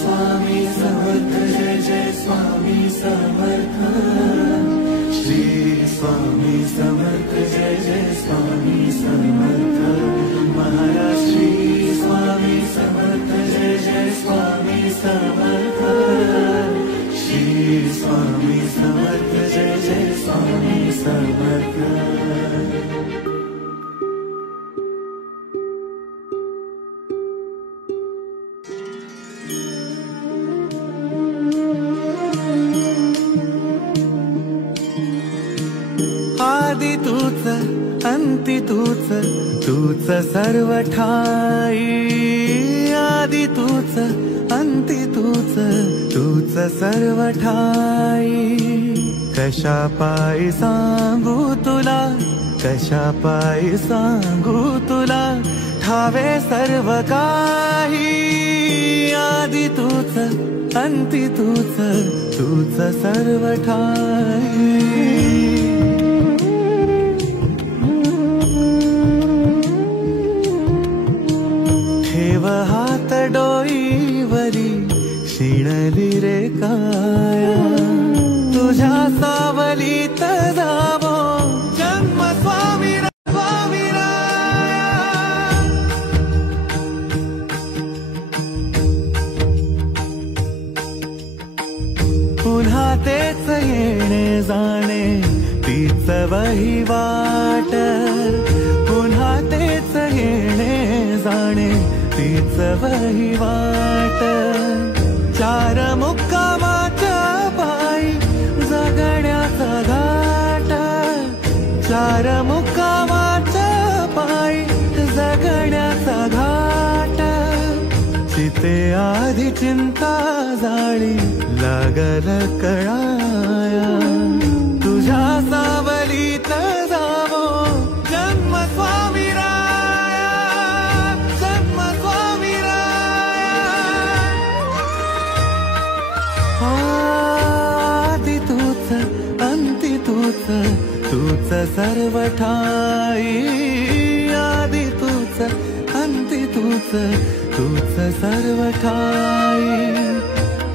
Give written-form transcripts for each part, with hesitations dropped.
स्वामी समर्थ जय जय स्वामी समर्थ। श्री स्वामी समर्थ जय जय स्वामी समर्थ। महाराज श्री स्वामी समर्थ जय जय स्वामी समर्थ। श्री स्वामी समर्थ जय जय स्वामी समर्थ। आदि तूच अंती तूच, तूच सर्व ठाई। आदि तूच अंती तूच, तूच सर्व ठाई। कशा पायी सांगू तुला, कशा पायी सांगू तुला, ठावे सर्व काही। आदि तूच अंती तूच, तूच सर्व ठाई। ठेव हात डोईवरी, शिणली रे काया। तुझ्या सावलीत जावो जन्म स्वामी स्वामी राया। पुन्हा तेच येणे जाणे, तीच वहिवाट। पुन्हा तेच येणे जाणे, तीच वहिवाट। चार मुक्कामाच्या पायी जगण्याचा घाट। चार मुक्कामाच्या पायी जगण्याचा घाट। चिते आधी चिंता जाळी लागल कळाया। तुझ्या सावलीत जावो जन्म स्वामी राया, जन्म स्वामी राया। आदि तूच अंती तूच, तूच सर्व ठाई। आदि तूच अंती तूच, तूच सर्व ठाई।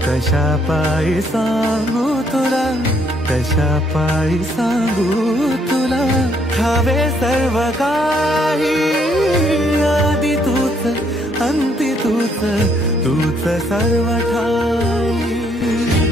कशा पायी सांगू तुला, कशा पायी सांगू तुला, ठावे सर्व काही। आदि तूच अंती तूच, तूच सर्व ठाई।